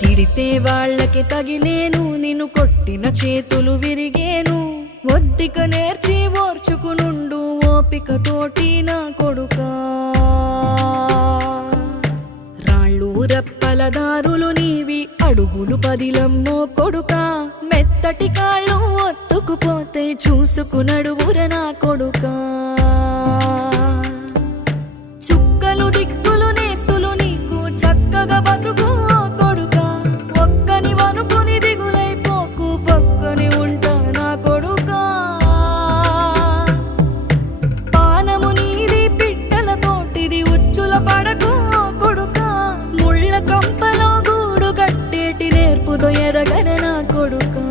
తిడితే వాళ్ళకి తగిలేను, నిన్ను కొట్టిన చేతులు విరిగేను. ఒద్దిక నేర్చి ఓర్చుకునుండు ఓపికతోటి నా కొడుకా. రాళ్ళు రప్పల దారులు నీవి, అడుగులు పదిలమ్మో కొడుకా. మెత్తటి కాళ్ళు ఒత్తుకుపోతే చూసుకునడువుర నా కొడుకా. చుక్కలు దిక్కులు నేస్తులు నీకు చక్కగా బతుకు కొడుకా. ఒక్కని వనుకుని దిగులైపోకు, పక్కని ఉంటా నా కొడుకా. పానము నీది పిట్టల తోటిది, ఉచ్చుల పడకు కొడుకా. ముళ్ళ కంపలో గూడు కట్టేటి నేర్పుతో ఎదగర నా కొడుకా.